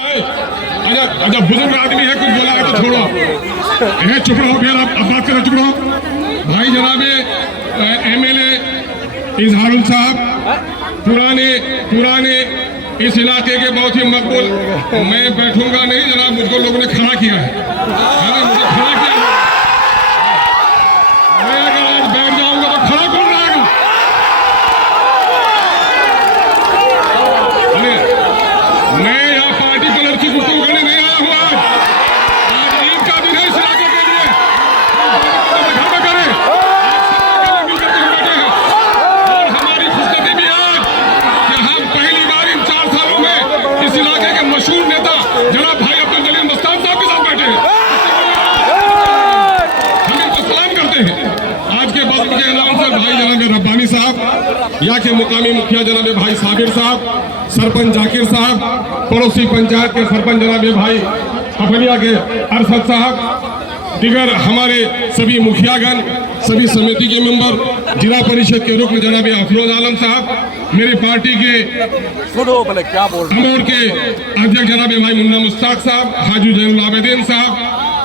अच्छा बुजुर्ग आदमी है, कुछ बोला है तो छोड़ो, चुप रहो, फिर आप बात करो, चुप रहो। भाई जनाब एमएलए इजहारुल साहब पुराने इस इलाके के बहुत ही मकबूल, मैं बैठूंगा नहीं जनाब, मुझको लोगों ने खड़ा किया है, मुझे खड़ा किया है। मैं अगर आज बैठ जाऊंगा तो खड़ा कौन रहेगा? मैं यहाँ पार्टी कलर की गुफ्तगू करने नहीं आया हूँ। आज ईद का दिन है इस इलाके के लिए, घर में करें, मिलकर के बैठे हैं। और हमारी खुशनसीबी भी आज कि हम पहली बार इन 4 सालों में इस इलाके के मशहूर नेता जनाब भाई अब्दुल जलील मस्तान साहब के साथ बैठे हैं। हम इनको सलाम करते हैं। आज के बाद मुझे अनाउंसर भाई जनाब रब्बानी साहब, यहाँ के मुकामी मुखिया जनाब भाई साबिर साहब, सरपंच जाकिर साहब, पड़ोसी पंचायत के सरपंच जनाब भाई अफलिया के अरशद साहब, दिगर हमारे सभी मुखियागण, सभी समिति के मेंबर, जिला परिषद के रुकन जनाब अफरोज आलम साहब, मेरी पार्टी के अमोर के अध्यक्ष जनाब भाई मुन्ना मुश्ताक साहब, हाजी जैनुल आबदीन साहब,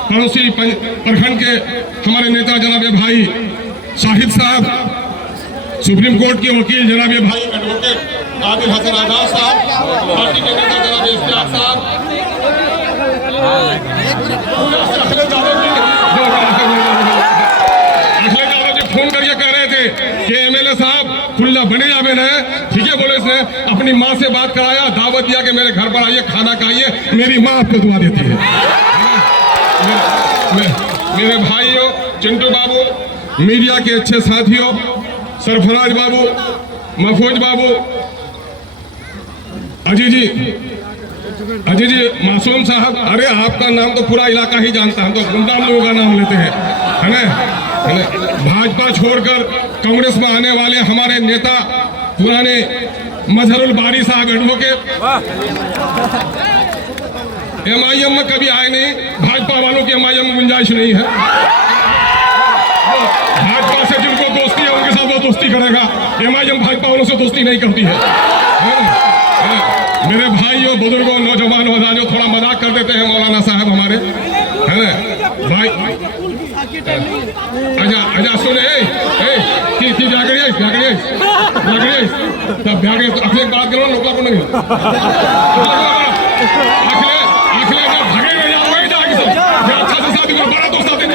पड़ोसी प्रखंड के हमारे नेता जनाब भाई शाहिद साहब, सुप्रीम कोर्ट के वकील जनाब भाई एडवोकेट आदिल हसन आजाद साहब, पार्टी के नेता जनाब इश्तियाक साहब, अखिलेश यादव जी फोन करके कह रहे थे कि एमएलए साहब खुला बने जावे न, ठीक है बोले, इसने अपनी माँ से बात कराया, दावत दिया कि मेरे घर पर आइए, खाना खाइए, मेरी माँ आपको दुआ देती है। मेरे भाइयों, चिंटू बाबू, मीडिया के अच्छे साथियों, सरफराज बाबू, महफूज बाबू, अजी जी, मासूम साहब, अरे आपका नाम तो पूरा इलाका ही जानता है, हम तो गुंडा लोगों का नाम लेते हैं, है ना? भाजपा छोड़कर कांग्रेस में आने वाले हमारे नेता पुराने मजहरुल बारी साहब एडवोकेट, एमआईएम में कभी आए नहीं, भाजपा वालों की एमआईएम में गुंजाइश नहीं है। भाजपा से जिनको दोस्ती है उनके साथ वो दोस्ती करेगा, एमआईएम भाजपा वालों से दोस्ती नहीं करती है। मेरे भाइयों, बुजुर्गों, नौजवानों, थोड़ा मजाक कर देते हैं मौलाना साहब हमारे, है ना भाई? अच्छा सुने, तब अखिलेश बात करो, लोग को नहीं अखिलेश भागे नहीं जाओगे, जाके सब अच्छा से शादी करो, बड़ा दोस्त आते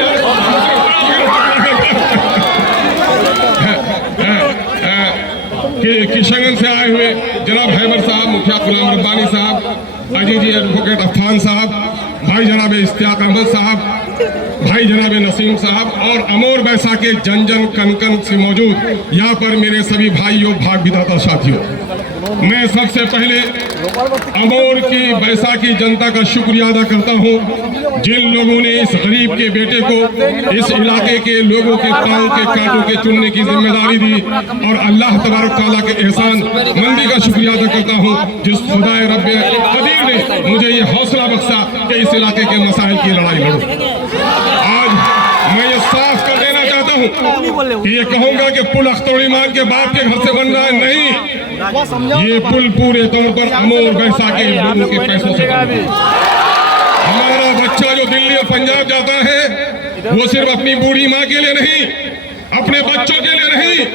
किशनगंज से आए हुए जनाब हैबर साहब, मुखिया गुलाम रब्बानी साहब, अजी जी एडवोकेट अफान साहब, भाई जनाब इश्तियाक अहमद साहब, भाई जनाब नसीम साहब और अमोर बैसा के जन जन कन कन से मौजूद यहाँ पर मेरे सभी भाइयों, भाग विधाता साथियों, मैं सबसे पहले अमोर की बैसा की जनता का शुक्रिया अदा करता हूँ, जिन लोगों ने इस गरीब के बेटे को इस इलाके के लोगों के पांव के कांटों के चुनने की जिम्मेदारी दी, और अल्लाह तबारक तआला के एहसान मंदी का शुक्रिया अदा करता हूँ, जिस खुदाए रब्बे कदीर ने मुझे ये हौसला बख्शा कि इस इलाके के मसाइल की लड़ाई लड़ूं। आज मैं ये साफ कर देना चाहता हूँ कि ये कहूँगा कि पुल अख्तर ईमान के बाप के घर से बन रहा है, नहीं, ये पुल पूरे तौर पर अमोर बैसा के लोगों के पैसों से बना है। हमारा बच्चा जो दिल्ली और पंजाब जाता है वो सिर्फ अपनी बूढ़ी माँ के लिए नहीं, अपने बच्चों के लिए नहीं,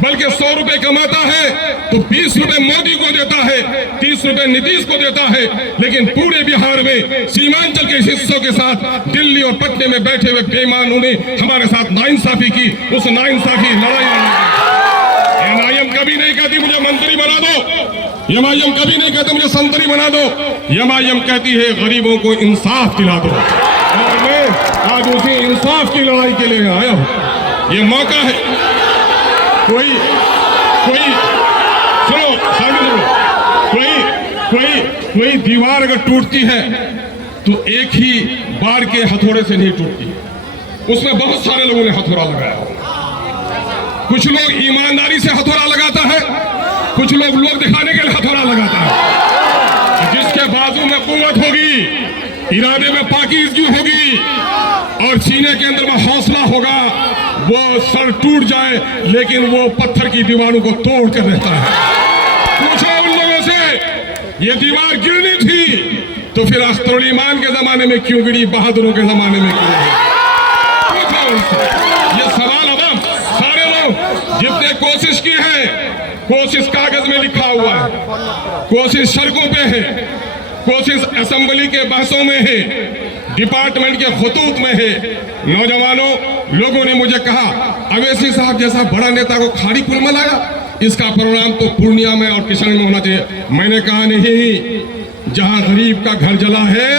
बल्कि 100 रुपए कमाता है तो 20 रुपए मोदी को देता है, 30 रुपए नीतीश को देता है, लेकिन पूरे बिहार में सीमांचल के हिस्सों के साथ दिल्ली और पटना में बैठे हुए बेईमानों ने हमारे साथ नाइंसाफी की, उस नाइंसाफी लड़ाई एमआईएम कभी नहीं कहती मुझे मंत्री बना दो, एमआईएम कभी नहीं कहती मुझे संतरी बना दो, एमआईएम कहती है गरीबों को इंसाफ दिला दो, और मैं आज उसी इंसाफ की लड़ाई के लिए आया हूँ। ये मौका है, कोई दीवार अगर टूटती है तो एक ही बार के हथौड़े से नहीं टूटती, उसमें बहुत सारे लोगों ने हथौड़ा लगाया। कुछ लोग ईमानदारी से हथौड़ा लगाता है, कुछ लोग दिखाने के लिए हथौड़ा लगाता है। जिसके बाजू में कुव्वत होगी, इरादे में पाकीज़गी होगी और सीने के अंदर में हौसला होगा, वो सर टूट जाए लेकिन वो पत्थर की दीवारों को तोड़ कर रहता है। पूछो उन लोगों से, ये दीवार गिरनी थी, तो फिर अख्तरुल ईमान के जमाने में क्यों गिरी, बहादुरों के जमाने में क्यों नहीं? पूछो उनसे ये सवाल। अब सारे लोग जितने कोशिश की है, कोशिश कागज में लिखा हुआ है, कोशिश सड़कों पे है, कोशिश असेंबली के बहसों में है, डिपार्टमेंट के खतूत में है। नौजवानों, लोगों ने मुझे कहा अवैसी साहब जैसा बड़ा नेता को खाड़ी पुल में लाया, इसका प्रोग्राम तो पूर्णिया में और किशनगंज में होना चाहिए। मैंने कहा नहीं, जहां गरीब का घर जला है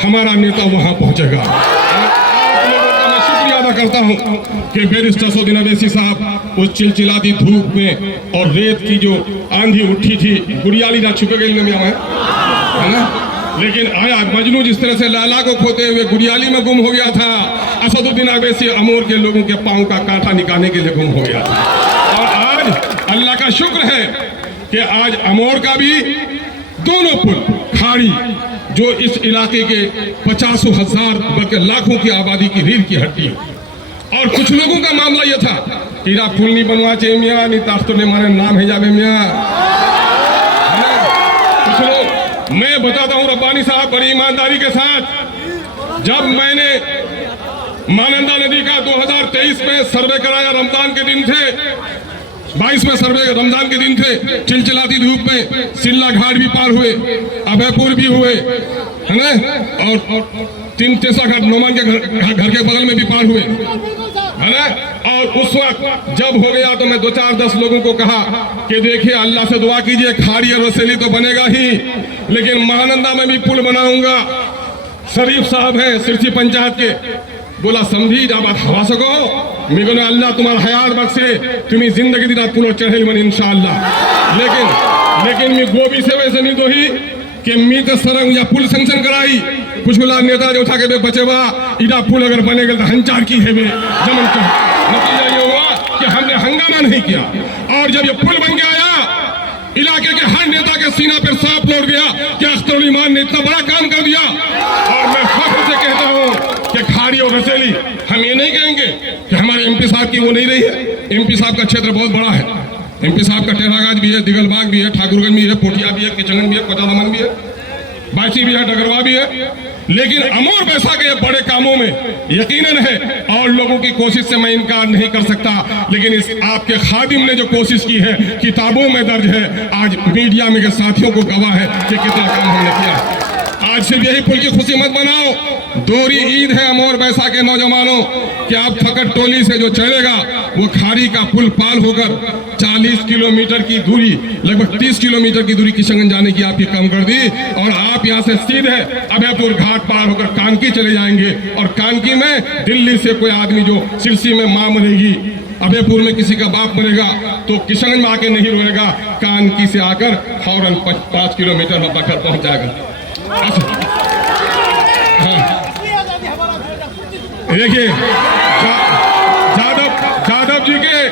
हमारा नेता वहां पहुंचेगा। मैं शुक्रिया अदा करता हूं कि बैरिस्टर सौदीन अवैसी साहब उस चिलचिलाती धूप में और रेत की जो आंधी उठी थी, गुड़ियाली ना छुपे गई में है ना, लेकिन आया मजनू जिस तरह से लाला को खोते हुए गुड़ियाली में गुम हो गया था, असदुद्दीन अवैसी अमूर के लोगों के पांव का कांटा निकालने के लिए गुम हो गया था। और आज अल्लाह का शुक्र है कि आज अमूर का भी दोनों पुल खाड़ी जो इस इलाके के 50,000 बल्कि लाखों की आबादी की रीढ़ की हड्डी, और कुछ लोगों का मामला यह था कि पुल नहीं बनवा चाहिए मियाँ, नहीं ताख्तो ने माने नाम है जावे मियाँ। कुछ लोग, मैं बताता हूँ रब्बानी साहब बड़ी ईमानदारी के साथ, जब मैंने मानंदा नदी का 2023 में सर्वे कराया, रमजान के दिन थे, 22 में सर्वे रमजान के दिन थे, चिलचिलाती धूप में सिल्ला घाट भी पार हुए, अभयपुर भी हुए, है ना, और तीन तेसा घाट नोमान के घर के बगल में भी पार हुए, है ना। और उस वक्त जब हो गया तो मैं 2-4-10 लोगों को कहा कि देखिए अल्लाह से दुआ कीजिए, खाड़ी और रसेली तो बनेगा ही, लेकिन महानंदा में भी पुल बनाऊंगा। शरीफ साहब हैं सिरसी पंचायत के, बोला समझी जा बात हवा सको, मैं अल्लाह तुम्हारा हयात बख्शे, तुम्हें जिंदगी दिना पुल चढ़े मन इंशाअल्लाह। लेकिन मैं गोभी से वैसे नहीं दो ही कि मी तो सरंग या पुल संक्शन कराई, कुछ नेता जो उठा के बचे बा इधर पुल अगर बनेगा तो हंचार की है जमन का नतीजा ये हुआ कि हमने हंगामा नहीं किया। और जब ये पुल बन गया, इलाके के हर नेता के सीना पर सांप लौट गया कि अख्तरुल ईमान ने इतना बड़ा काम कर दिया। और मैं फख्र से कहता हूं कि खाड़ी और रसेली, हम ये नहीं कहेंगे कि हमारे एमपी साहब की वो नहीं रही है। एमपी साहब का क्षेत्र बहुत बड़ा है, एमपी साहब का टेरागाज भी है, दिगलबाग भी है, ठाकुरगंज भी है, पोठिया भी है, किशनगंज भी है, कोटादामन भी है, बायसी भी है, डगरवा भी है। लेकिन अमूर बैसा के बड़े कामों में यकीनन है, और लोगों की कोशिश से मैं इनकार नहीं कर सकता, लेकिन इस आपके खादिम ने जो कोशिश की है किताबों में दर्ज है, आज मीडिया में के साथियों को गवाह है कि कितना काम हमने किया। आज सिर्फ यही पुल की खुशी मत बनाओ, दोहरी ईद है अमूर बैसा के नौजवानों कि आप फकत टोली से जो चलेगा वो खाड़ी का पुल पार होकर 40 किलोमीटर की दूरी, लगभग 30 किलोमीटर की दूरी किशनगंज जाने की आपकी कम कर दी, और आप यहाँ से सीधे अभयपुर घाट पार होकर कानकी चले जाएंगे। और कानकी में दिल्ली से कोई आदमी जो सिरसी में मां मरेगी, अभयपुर में किसी का बाप मरेगा, तो किशनगंज में आके नहीं रोएगा, कानकी से आकर फौरन 5 किलोमीटर में अपना घर पहुंच जाएगा। देखिए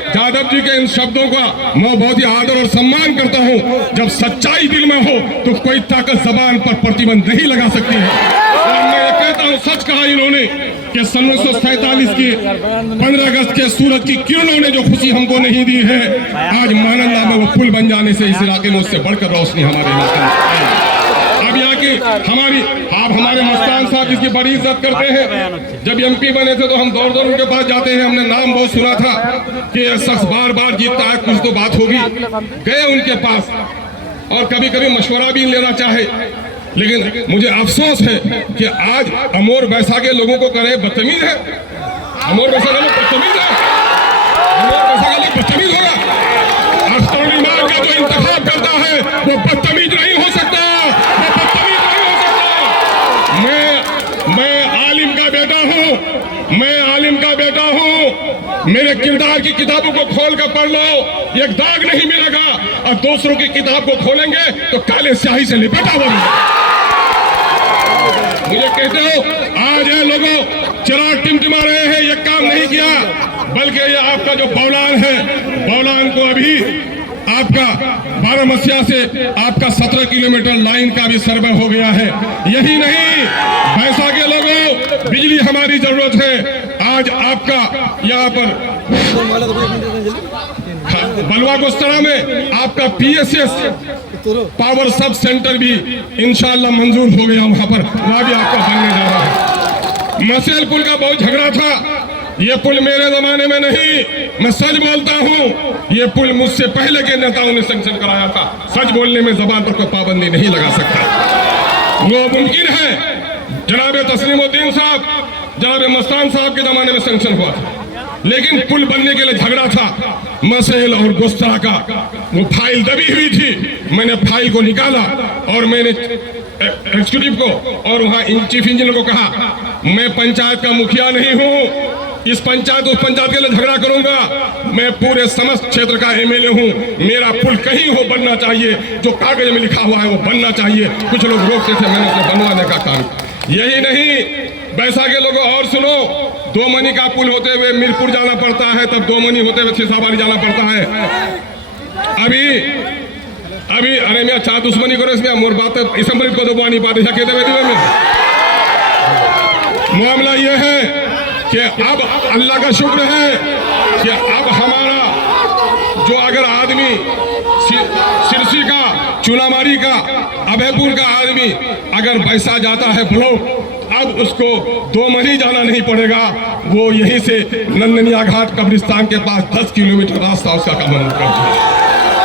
जादव जी के इन शब्दों का मैं बहुत ही आदर और सम्मान करता हूं। जब सच्चाई दिल में हो तो कोई ताकत जबान पर प्रतिबंध नहीं लगा सकती है। और मैं ये कहता हूं, सच कहा इन्होंने कि 1947 की 15 अगस्त के सूरज की किरणों ने जो खुशी हमको नहीं दी है, आज महानंदा में वो पुल बन जाने से इस इलाके में उससे बढ़कर रोशनी हमारे इलाके में। अब यहाँ की आप हमारे मस्तान साहब जिसकी बड़ी इज्जत करते हैं, जब एमपी बने थे तो हम दौड़ दौड़ उनके पास जाते हैं, हमने नाम बहुत सुना था कि यह शख्स बार बार जीतता है, कुछ तो बात होगी। गए उनके पास और कभी कभी मशवरा भी लेना चाहे, लेकिन मुझे अफसोस है कि आज अमूर बैसा के लोगों को करे बदतमीज है। अमूर बैसा का लोग बदतमीज है, अमूर बैसा का लोग बदतमीज होगा। अख्तरुल ईमान का जो इंतखाब करता है वो बदतमीज नहीं हो सकता, मैं आलिम का बेटा हूं। मेरे किरदार की किताबों को खोल कर पढ़ लो, एक दाग नहीं मिलेगा, और दूसरों की किताब को खोलेंगे तो काले स्याही से लिपटा हुआ। मुझे कहते हो आज ये लोगों चिराग टिमटिमा रहे हैं, ये काम नहीं किया, बल्कि ये आपका जो बौलान है, बौलान को अभी आपका 12 मसीहा से आपका 17 किलोमीटर लाइन का भी सर्वे हो गया है। यही नहीं, भैंसा के लोगों, बिजली हमारी जरूरत है। आज आपका यहाँ पर बलवा गोस्तरा में आपका PSS पावर सब सेंटर भी इंशाअल्लाह मंजूर हो गया, वहां पर वहां भी आपका बनने जा रहा है। मसेल पुल का बहुत झगड़ा था, ये पुल मेरे जमाने में नहीं, मैं सच बोलता हूँ, ये पुल मुझसे पहले के नेताओं ने सैंक्शन कराया था। सच बोलने में जबान पर कोई पाबंदी नहीं लगा सकता, वो मुमकिन है। जनाब तस्लीमुद्दीन साहब, जनाब मस्तान साहब के जमाने में सैंक्शन हुआ था, लेकिन पुल बनने के लिए झगड़ा था मसेल और गुस्ता का। वो फाइल दबी हुई थी, मैंने फाइल को निकाला और मैंने एग्जीक्यूटिव को और वहाँ चीफ इंजीनियर को कहा, मैं पंचायत का मुखिया नहीं हूँ, इस पंचायत उस पंचायत के लिए झगड़ा करूंगा, मैं पूरे समस्त क्षेत्र का एमएलए हूँ, मेरा पुल कहीं हो बनना चाहिए, जो कागज में लिखा हुआ है वो बनना चाहिए। कुछ लोग रोकते थे, मैंने उसे बनवाने का काम। यही नहीं, बैसा के लोगों और सुनो, 2 मनी का पुल होते हुए मीरपुर जाना पड़ता है, तब 2 मनी होते हुए छिसाबारी जाना पड़ता है। अभी अरे मैं चार दुश्मनी करो इसमें मोर बात इसमृत को दबा नहीं पाते कहते में मामला ये है कि अब अल्लाह का शुक्र है कि अब हमारा जो अगर आदमी सिरसी का, चूनामारी का, अभयपुर का आदमी अगर पैसा जाता है ब्लॉक, अब उसको 2 मनी जाना नहीं पड़ेगा, वो यहीं से नंदनिया घाट कब्रिस्तान के पास 10 किलोमीटर रास्ता उसका कम करता है।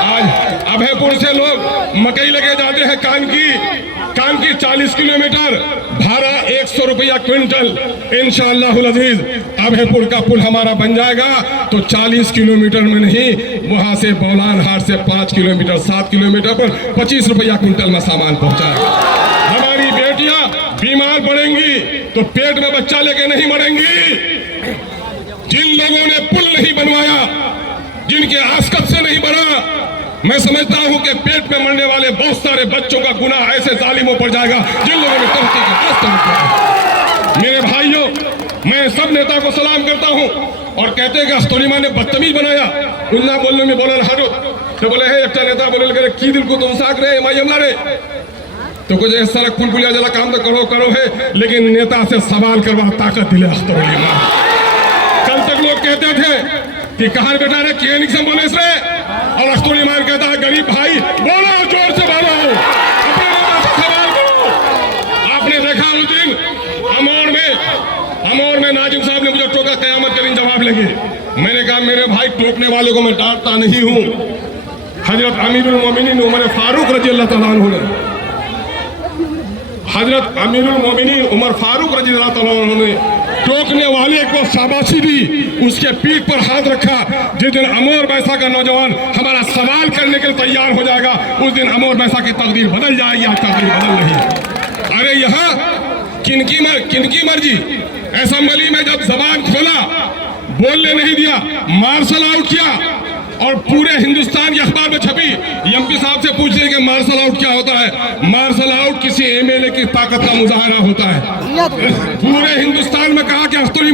आज अभयपुर से लोग मकई लेके जाते हैं कानकी 40 किलोमीटर, भाड़ा 100 रुपया क्विंटल। इंशाअल्लाहुल अजीज अभयपुर का पुल हमारा बन जाएगा तो 40 किलोमीटर में नहीं, वहां से बौलान हाट से 5 किलोमीटर 7 किलोमीटर पर 25 रुपया क्विंटल में सामान पहुंचाएगा। हमारी बेटियां बीमार पड़ेंगी तो पेट में बच्चा लेके नहीं मरेंगी। जिन लोगों ने पुल नहीं बनवाया, जिनके आसकत से नहीं बना, मैं समझता हूं कि पेट में मरने वाले बहुत सारे बच्चों का गुनाह ऐसे जालिमों पर जाएगा जिन लोगों ने तरक्की की रास्ते में। मेरे भाइयों, मैं सब नेता को सलाम करता हूं और कहते हैं कि अस्तोलिमा ने बदतमीज बनाया, उन्ना बोलने में बोला हारो तो बोले है एक नेता बोले करे की दिल को तुम साक रहे मायमला रे तो कुछ इस सड़क पुल पुलिया जला काम तो करो है, लेकिन नेता से सवाल करवा ताकत दिले अस्तोलिमा। कल तक लोग कहते थे कि कहां बेटा रे किए निकम बोले से, और अस्तोलिमा कहता है गरीब भाई बोलो, जोर से बोलो, अपने नेता से सवाल करो। आपने देखा उस दिन अमौर में नाजिम साहब ने मुझे टोका, कयामत के दिन जवाब लेंगे। मैंने कहा मेरे भाई टोकने वाले को मैं डांटता नहीं हूं। हजरत अमीरुल मोमिनीन उमर फारूक रजी अल्लाह तआला अन्हु ने, हजरत अमीरुल मोमिनीन उमर फारूक रजी अल्लाह तआला अन्हु ने टोकने वाले को शाबाशी दी, उसके पीठ पर हाथ रखा। जिस दिन अमौर बैसा का नौजवान हमारा सवाल करने के लिए तैयार हो जाएगा, उस दिन अमौर बैसा की तकदीर बदल जाएगी। आज तकदीर बदल रही। अरे यहाँ किनकी मर्जी, असेंबली में जब जबान खोला, बोलने नहीं दिया, मार्शल आउट किया और पूरे हिंदुस्तान के अखबार में छपी। एमपी साहब से पूछ रहे कि मार्शल आउट क्या होता है। मार्शल आउट किसी एमएलए की ताकत का मुजाहरा होता है। पूरे हिंदुस्तान में कहा कि अख्तरुल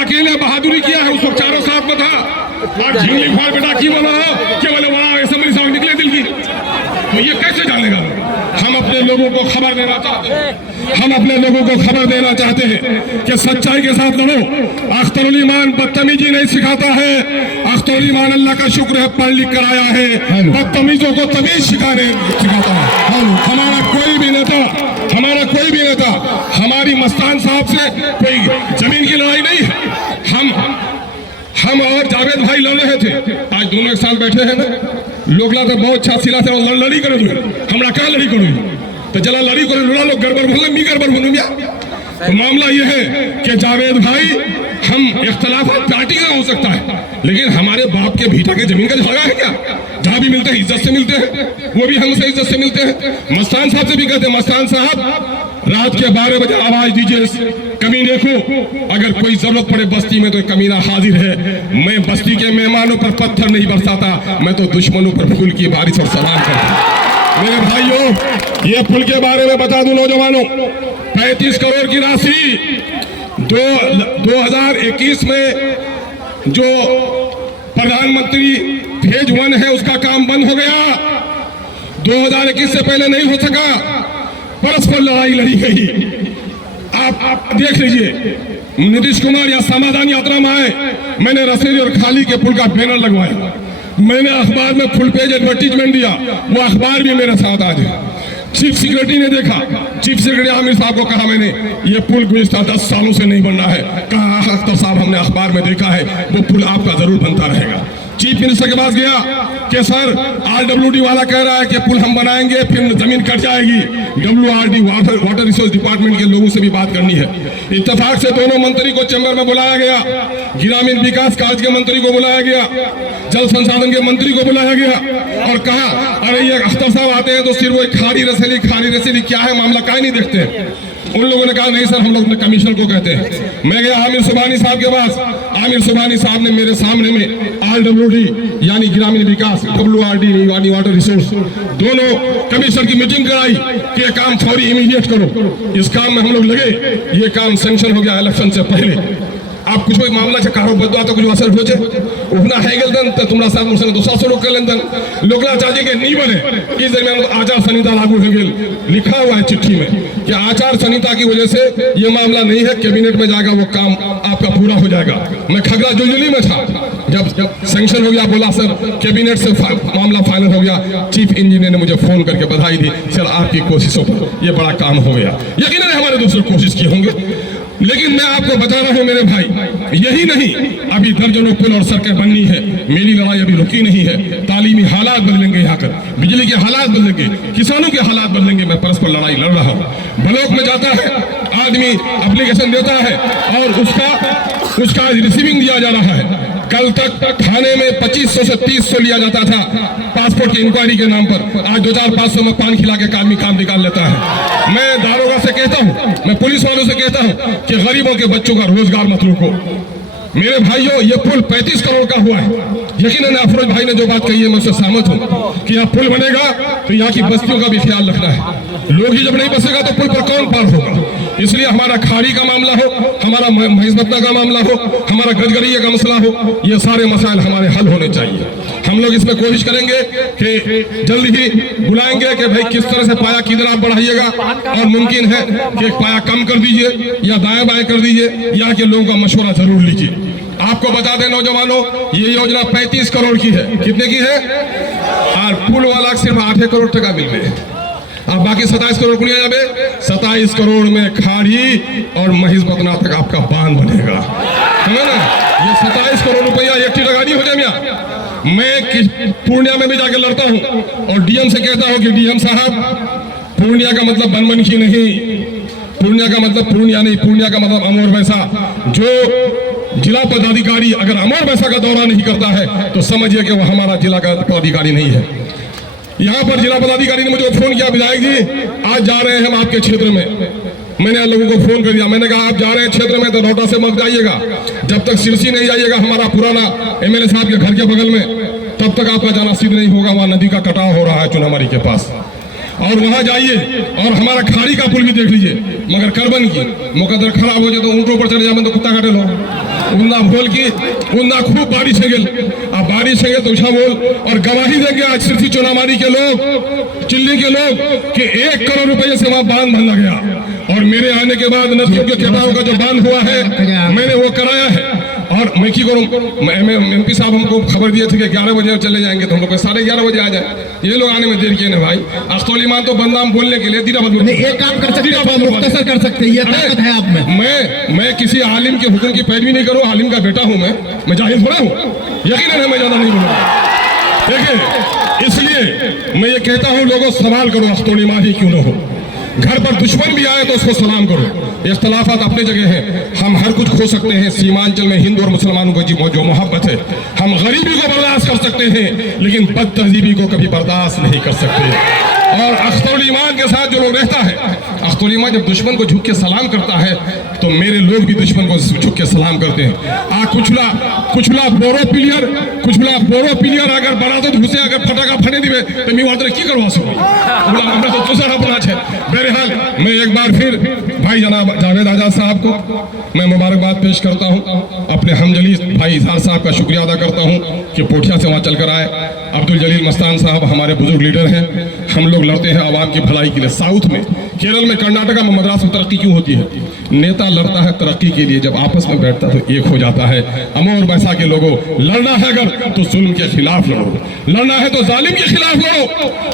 अकेले बहादुरी किया है, उस वक्त चारों साथ में था। और झींगली फाड़ बेटा की बोला हो कि बोले बड़ा असेंबली साहब निकले दिल की, तो ये कैसे जानेगा। हम अपने लोगों को खबर देना चाहते हैं, हम अपने लोगों को खबर देना चाहते हैं कि सच्चाई के साथ लड़ो। अख्तरुल ईमान बदतमीजी नहीं सिखाता है। अख्तरुल ईमान अल्लाह का शुक्र है पढ़ लिख कर आया है, बदतमीजों को तमीज सिखाता है। हमारा कोई भी नेता हमारी मस्तान साहब से कोई जमीन की लड़ाई नहीं है। हम और जावेद भाई लड़ रहे थे, आज दोनों एक साथ बैठे हैं ना। लोगला तो बहुत छासिला से लड़ी करो, हमरा क्या लड़ी करो, तो चला लड़ी करो, लड़ा लोग गड़बड़ बोले मी गड़बड़ बोलूँ। तो मामला यह है कि जावेद भाई, हम इख्तलाफात पार्टी का हो सकता है, लेकिन हमारे बाप के भीटा के जमीन का झगड़ा है क्या। जहाँ भी मिलते हैं इज्जत से मिलते हैं, वो भी हमसे इज्जत से मिलते हैं। मस्तान साहब से भी कहते हैं, मस्तान साहब रात के 12 बजे आवाज दीजिए कमीने को, अगर कोई जरूरत पड़े बस्ती में तो कमीना हाजिर है। मैं बस्ती के मेहमानों पर पत्थर नहीं बरसाता, मैं तो दुश्मनों पर फूल की बारिश और सलाम करता। मेरे भाइयों, ये पुल के बारे में बता दूं नौजवानों, 35 करोड़ की राशि 2021 में जो प्रधानमंत्री फेज 1 है उसका काम बंद हो गया। 2021 से पहले नहीं हो सका, परस्पर लड़ाई लड़ी गई। आप देख लीजिए, नीतीश कुमार या समाधान यात्रा में आए, मैंने रसेली और खाली के पुल का बैनर लगवाया, मैंने अखबार में फुल पेज एडवर्टीजमेंट दिया, वो अखबार भी मेरे साथ आज है। चीफ सेक्रेटरी ने देखा, चीफ सेक्रेटरी आमिर साहब को कहा मैंने ये पुल गुज़िश्ता 10 सालों से नहीं बन रहा है। कहा अख्तर साहब हमने अखबार में देखा है, वो पुल आपका जरूर बनता रहेगा। चीफ मिनिस्टर के पास गया कि सर RWD वाला कह रहा है कि पुल हम बनाएंगे फिर जमीन कट जाएगी। WRD वाटर रिसोर्स डिपार्टमेंट के लोगों से भी बात करनी है। इत्तेफाक से दोनों मंत्री को चैम्बर में बुलाया गया, ग्रामीण विकास कार्य के मंत्री को बुलाया गया, जल संसाधन के मंत्री को बुलाया गया और कहा अरे ये अख्तर साहब आते हैं तो सिर्फ वो खारी रसीली क्या है मामला काहे नहीं देखते। उन लोगों ने कहा नहीं सर हम लोग अपने कमिश्नर को कहते हैं। मैं गया आमिर सुबहानी साहब के पास, आमिर सुबहानी साहब ने मेरे सामने में RWD यानी ग्रामीण विकास, WRD यानी वाटर रिसोर्स, दोनों कमिश्नर की मीटिंग कराई कि ये काम फौरी इमीडिएट करो। इस काम में हम लोग लगे, ये काम सैंक्शन हो गया इलेक्शन से पहले। आप कुछ कोई मामला से कारो बदवा तो कुछ असर हो जाए उतना है गेल तो तुम्हारा साथ मुझसे 200 लोग कर लेन लोकला चाहिए कि नहीं बने। इस दरमियान आचार संहिता लागू हो गेल, लिखा हुआ है चिट्ठी में कि आचार संहिता की वजह से ये मामला नहीं है, कैबिनेट में जाएगा वो काम आपका पूरा हो जाएगा। मैं खगड़ा जुलजुली में था, जब सैंक्शन हो गया बोला सर कैबिनेट से मामला फाइनल हो गया। चीफ इंजीनियर ने मुझे फोन करके बधाई दी, सर आपकी कोशिशों पर ये बड़ा काम हो गया। यकीनन हमारे दूसरे कोशिश किए होंगे, लेकिन मैं आपको बता रहा हूं मेरे भाई, यही नहीं अभी दर्जनों पुल और सड़कें बननी है। मेरी लड़ाई अभी रुकी नहीं है। तालीमी हालात बदलेंगे, यहाँ कर बिजली के हालात बदलेंगे, किसानों के हालात बदलेंगे। मैं परस्पर लड़ाई लड़ रहा हूँ। ब्लॉक में जाता है आदमी, एप्लीकेशन देता है और उसका रिसीविंग दिया जा रहा है। कल तक थाने में 2500 से 3000 लिया जाता था पासपोर्ट की इंक्वायरी के नाम पर। आज 2500 में पान खिला के आदमी काम निकाल लेता है। मैं दारोगा से कहता हूँ, मैं पुलिस वालों से कहता हूँ कि गरीबों के बच्चों का रोजगार मत रोको। मेरे भाइयों ये पुल 35 करोड़ का हुआ है। यकीनन अफरोज भाई ने जो बात कही है मैं उससे सहमत हूँ कि यहाँ पुल बनेगा तो यहाँ की बस्तियों का भी ख्याल रखना है। लोग ही जब नहीं बसेगा तो पुल पर कौन पार होगा। इसलिए हमारा खाड़ी का मामला हो, हमारा महिस्मतना का मामला हो, हमारा गजगरिया का मसला हो, ये सारे मसाइल हमारे हल होने चाहिए। हम लोग इसमें कोशिश करेंगे कि जल्द ही बुलाएंगे कि भाई किस तरह से पाया किधर आप बढ़ाइएगा और मुमकिन है कि एक पाया कम कर दीजिए या दाएं बाएं कर दीजिए, यहाँ के लोगों का मशवरा जरूर लीजिए। आपको बता दें नौजवानों, ये योजना 35 करोड़ की है। कितने की है? और पुल वाला सिर्फ 8 करोड़ टका मिल रहे हैं। अब बाकी 27 करोड़ कुनिया जाबे, 27 करोड़ में खाड़ी और महिस्मतना तक आपका बांध बनेगा, समझे ना। ये 27 करोड़ रुपया 1 टका नहीं हो जाए मियाँ। मैं पूर्णिया में भी जाकर लड़ता हूँ और डीएम से कहता हूँ कि डीएम साहब पूर्णिया का मतलब बनमनखी नहीं, पूर्णिया का मतलब पूर्णिया नहीं, पूर्णिया का मतलब अमोर वैसा। जो जिला पदाधिकारी अगर अमोर वैसा का दौरा नहीं करता है तो समझिए कि वो हमारा जिला का पदाधिकारी नहीं है। यहाँ पर जिला पदाधिकारी ने मुझे फोन किया, विधायक जी आज जा रहे हैं हम आपके क्षेत्र में। मैंने लोगों को फोन कर दिया, मैंने कहा आप जा रहे हैं क्षेत्र में तो नोटा से मत जाइएगा, जब तक सिरसी नहीं जाइएगा हमारा पुराना एमएलए साहब के घर के बगल में, तब तक आपका जाना सिद्ध नहीं होगा। वहाँ नदी का कटाव हो रहा है चुनामारी के पास, और वहाँ जाइए और हमारा खाड़ी का पुल भी देख लीजिए। मगर करबन की मुकदर खराब हो जाए तो ऊँटों पर चले जाए तो कुत्ता काटे लो। उन्ना बोल की उन्ना खूब बारिश है गेल, अब बारिश है तो उछा बोल और गवाही देंगे आज सिरसी चुनामारी के लोग, चिल्ली के लोग कि 1 करोड़ रुपए से वहाँ बांध बंधा गया। और मेरे आने के बाद नदियों के कटाव का जो बांध हुआ है मैंने वो कराया है। और मैं की करूँ, MP साहब हमको खबर दिए थे कि 11 बजे चले जाएंगे, तो हम लोग 11:30 बजे आ जाए। ये लोग आने में देर किए ना भाई। अख्तौल ईमान तो बदनाम बोलने के लिए दीरा बदल एक काम कर सकते हैं, मुख्तसर कर सकते हैं, ये ताकत है आप में। मैं किसी आलिम के हुक्म की पैरवी नहीं करूँ, आलिम का बेटा हूँ मैं जाहिल थोड़ा हूँ। यकीनन है मैं ज्यादा नहीं बोलूँगा, देखिए। इसलिए मैं ये कहता हूँ लोगों सवाल करो, अख्तौल ईमान ही क्यों न हो। घर पर दुश्मन भी आए तो उसको सलाम करो। इख्तलाफात अपनी जगह है, हम हर कुछ खो सकते हैं। सीमांचल में हिंदू और मुसलमानों को जो मोहब्बत है, हम गरीबी को बर्दाश्त कर सकते हैं लेकिन बद तहजीबी को कभी बर्दाश्त नहीं कर सकते। और अख्तरुल ईमान के साथ जो लोग रहता है, अख्तरुल ईमान जब दुश्मन को झुक के सलाम करता है तो मेरे लोग भी दुश्मन को झुक के सलाम करते हैं। कुछला बोरो पिलियर अगर बरादत घुसे अगर फटाका फटे दिवे तो मैं वादरे की करवा सकूं, हमरा तो दूसरा अपना है। बहरहाल मैं एक बार फिर भाई जनाब जावेद आजाद साहब को मैं मुबारकबाद पेश करता हूं। अपने हमजली भाई इजहार साहब का शुक्रिया अदा करता हूं कि पोठिया से वहां चलकर आए। अब्दुल जलील मस्तान साहब हमारे बुजुर्ग लीडर हैं। हम लोग लड़ते हैं आवाम की भलाई के लिए। साउथ में, केरल में, कर्नाटका में मद्रास में तरक्की क्यों होती है? नेता लड़ता है तरक्की के लिए, जब आपस में बैठता है तो एक हो जाता है। अमोर वैसा के लोगों, लड़ना है अगर तो जुल्म के खिलाफ लड़ो, लड़ना है तो जालिम के खिलाफ लड़ो,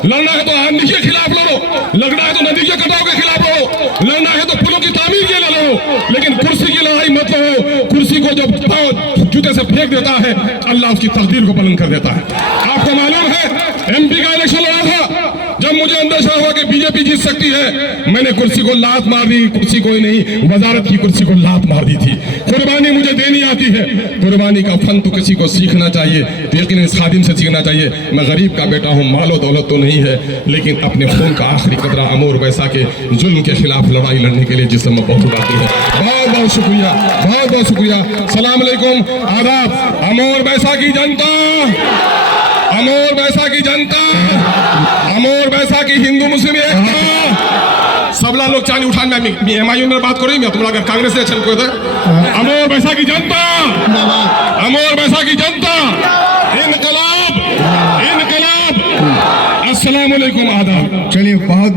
लड़ना है तो आंधी के खिलाफ लड़ो, लड़ना है तो नदी के कटाव के खिलाफ लड़ो, लड़ना है तो पुलों की तामीर के लिए लड़ो, लेकिन कुर्सी की लड़ाई मत लड़ो। कुर्सी को जब पांव जूते से फेंक देता है, अल्लाह उसकी तकदीर को बुलंद कर देता है। आपको मालूम है एमपी का इलेक्शन लड़ा था, जब मुझे अंदेशा हुआ कि बीजेपी जीत सकती है, मैंने कुर्सी को लात मार दी। कुर्सी कोई नहीं, वजारत की कुर्सी को लात मार दी थी। कुर्बानी मुझे देनी आती है, कुर्बानी का फन तो किसी को सीखना चाहिए, लेकिन इस खादिम से सीखना चाहिए। मैं गरीब का बेटा हूँ, मालो दौलत तो नहीं है, लेकिन अपने खून का आखिरी कतरा अमोर वैसा के जुल्म के खिलाफ लड़ाई लड़ने के लिए जिसम में बहुत बाकी है। बहुत बहुत शुक्रिया, बहुत बहुत शुक्रिया। सलाम अलैकुम, आदाब। अमोर वैसा की जनता, अमोर वैसा की जनता, अमोर वैसा की हिंदू मुस्लिम एकता। सबला लोग चाली उठान में एमआईएम में बात करो, मैं तुम्हारा अगर कांग्रेस से अच्छा कोई अमोर वैसा की जनता, अमोर वैसा की जनता, इनकलाब, इनकलाब। अस्सलाम वालेकुम, आदाब। चलिए बहुत बहुत